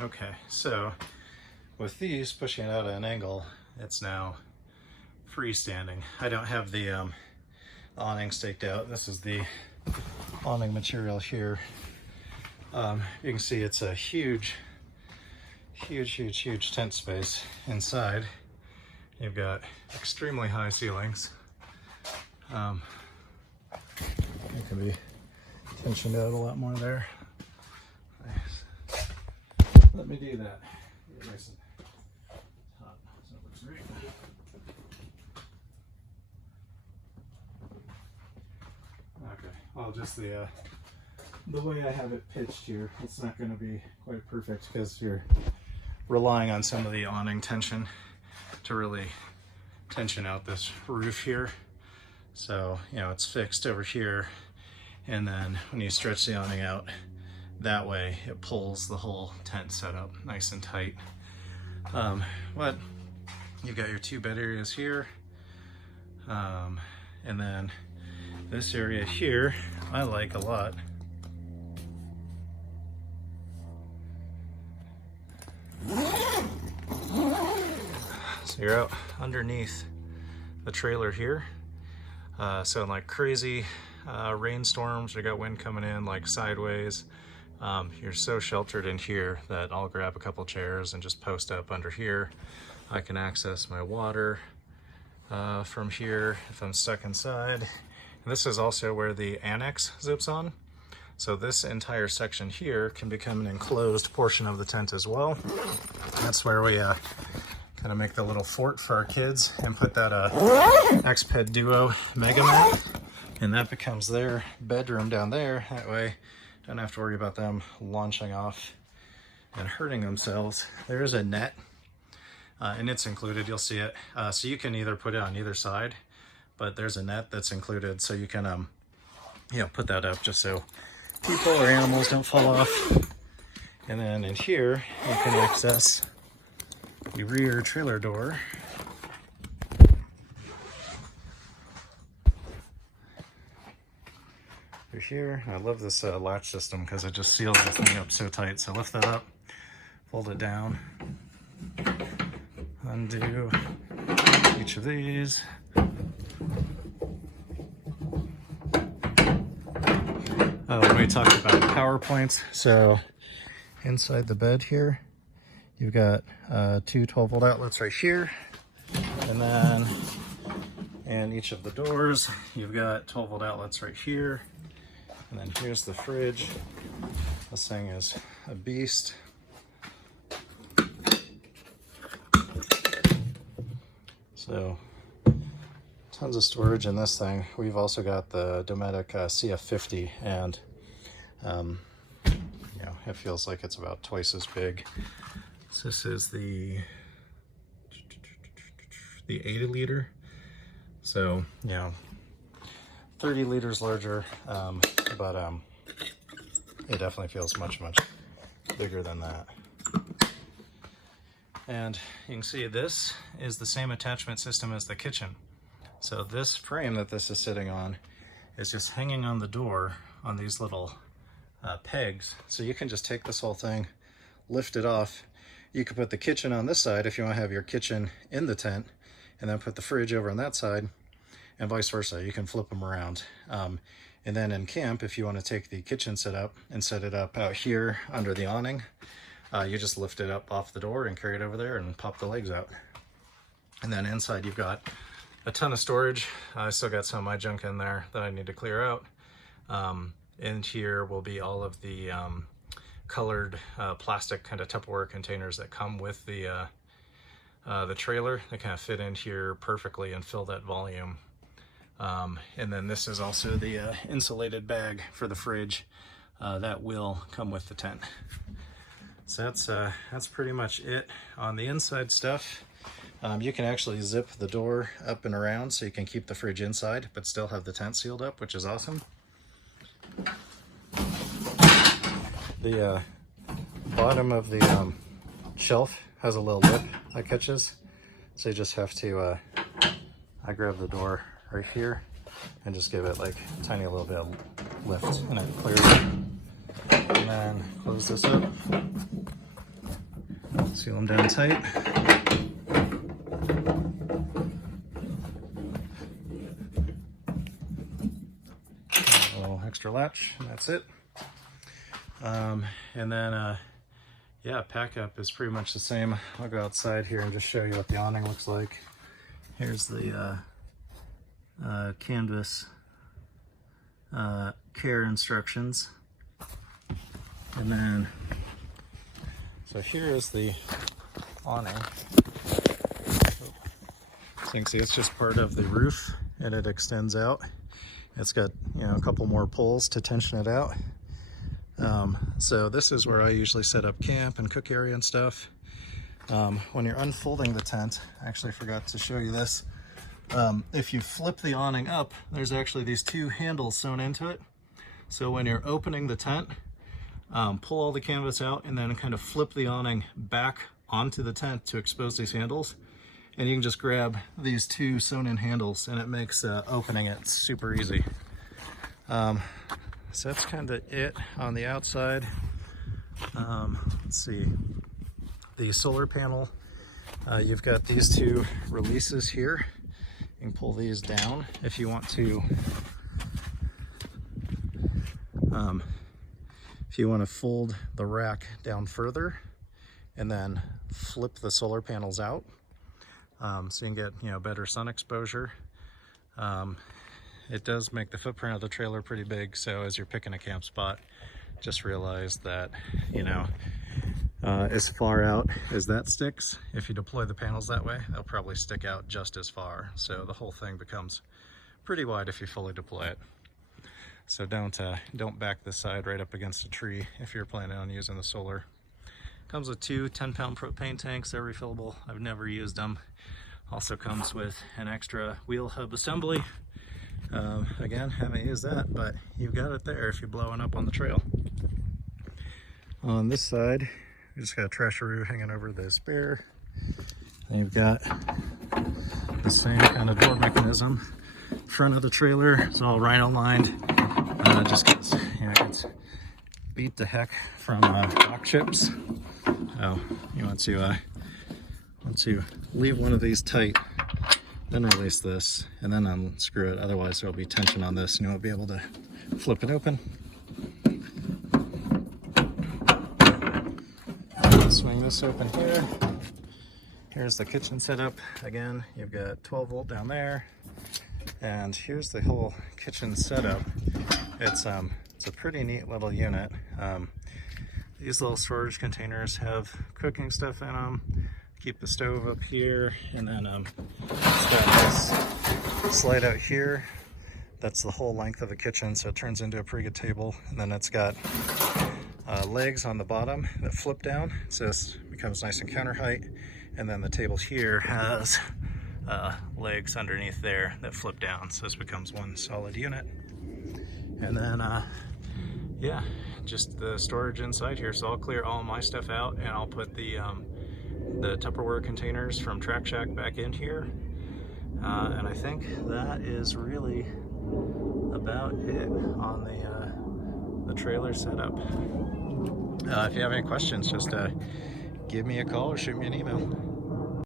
Okay, so with these pushing it out at an angle, it's now freestanding. I don't have the awning staked out. This is the awning material here. You can see it's a huge tent space inside. You've got extremely high ceilings. It can be tensioned out a lot more there. Nice. Let me do that. Get nice and hot. So it looks great. Okay. Well, just the way I have it pitched here, it's not going to be quite perfect because you're relying on some of the awning tension to really tension out this roof here. So, you know, it's fixed over here, and then when you stretch the awning out that way, it pulls the whole tent setup nice and tight. But you've got your two bed areas here, and then this area here I like a lot. So you're out underneath the trailer here. So in like crazy rainstorms, you got wind coming in like sideways, you're so sheltered in here that I'll grab a couple chairs and just post up under here. I can access my water from here if I'm stuck inside. And this is also where the annex zips on. So this entire section here can become an enclosed portion of the tent as well. That's where we kind of make the little fort for our kids and put that X-Ped Duo Mega Mat, and that becomes their bedroom down there. That way don't have to worry about them launching off and hurting themselves. There is a net, and it's included. You'll see it. So you can either put it on either side, but there's a net that's included, so you can you know, put that up just so people or animals don't fall off. And then in here you can access the rear trailer door. Through here. I love this latch system because it just seals the thing up so tight. So lift that up, fold it down, undo each of these. We talked about power points. So inside the bed here, you've got two 12-volt outlets right here, and then in each of the doors, you've got 12-volt outlets right here, and then here's the fridge. This thing is a beast. So tons of storage in this thing. We've also got the Dometic CF50, and you know, it feels like it's about twice as big. So this is the 80 liter. So, you know, 30 liters larger, but it definitely feels much bigger than that. And you can see this is the same attachment system as the kitchen. So this frame that this is sitting on is just hanging on the door on these little pegs. So you can just take this whole thing, lift it off. You could put the kitchen on this side if you want to have your kitchen in the tent, and then put the fridge over on that side, and vice versa. You can flip them around. And then in camp, if you want to take the kitchen setup and set it up out here under the awning, you just lift it up off the door and carry it over there and pop the legs out. And then inside you've got a ton of storage. I still got some of my junk in there that I need to clear out. In here will be all of the colored plastic kind of Tupperware containers that come with the trailer. They kind of fit in here perfectly and fill that volume. And then this is also the insulated bag for the fridge that will come with the tent. So that's pretty much it on the inside stuff. You can actually zip the door up and around so you can keep the fridge inside but still have the tent sealed up, which is awesome. The bottom of the shelf has a little lip that catches, so you just have to I grab the door right here and just give it like a tiny little bit of lift and it clears it. And then close this up. Seal them down tight. A little extra latch, and that's it. And then, yeah, pack up is pretty much the same. I'll go outside here and just show you what the awning looks like. Here's the canvas care instructions. And then, so here is the awning. So you can see it's just part of the roof and it extends out. It's got, you know, a couple more poles to tension it out. So this is where I usually set up camp and cook area and stuff. When you're unfolding the tent, I actually forgot to show you this. If you flip the awning up, there's actually these two handles sewn into it. So when you're opening the tent, pull all the canvas out and then kind of flip the awning back onto the tent to expose these handles. And you can just grab these two sewn in handles and it makes opening it super easy. So that's kind of it on the outside. Let's see, the solar panel, you've got these two releases here. You can pull these down if you want to. If you want to fold the rack down further and then flip the solar panels out, so you can get, you know, better sun exposure. It does make the footprint of the trailer pretty big, so as you're picking a camp spot, just realize that, you know, as far out as that sticks, if you deploy the panels that way, they'll probably stick out just as far. So the whole thing becomes pretty wide if you fully deploy it. So don't back this side right up against a tree if you're planning on using the solar. Comes with two 10-pound propane tanks, they're refillable. I've never used them. Also comes with an extra wheel hub assembly. Again, haven't used that, but you've got it there if you're blowing up on the trail. On this side, we just got a trasheroo hanging over the spare. And you've got the same kind of door mechanism. Front of the trailer is all rhino lined, just because, you know, it's beat the heck from rock chips. So you want to leave one of these tight, then release this, and then unscrew it. Otherwise there'll be tension on this and you won't be able to flip it open. Swing this open here. Here's the kitchen setup. Again, you've got 12-volt down there. And here's the whole kitchen setup. It's a pretty neat little unit. These little storage containers have cooking stuff in them. Keep the stove up here, and then it's got this slide out here. That's the whole length of the kitchen, so it turns into a pretty good table. And then it's got legs on the bottom that flip down, so this becomes nice and counter height. And then the table here has legs underneath there that flip down, so this becomes one solid unit. And then yeah, just the storage inside here. So I'll clear all my stuff out and I'll put the Tupperware containers from TrakShak back in here. And I think that is really about it on the trailer setup. If you have any questions, just give me a call or shoot me an email.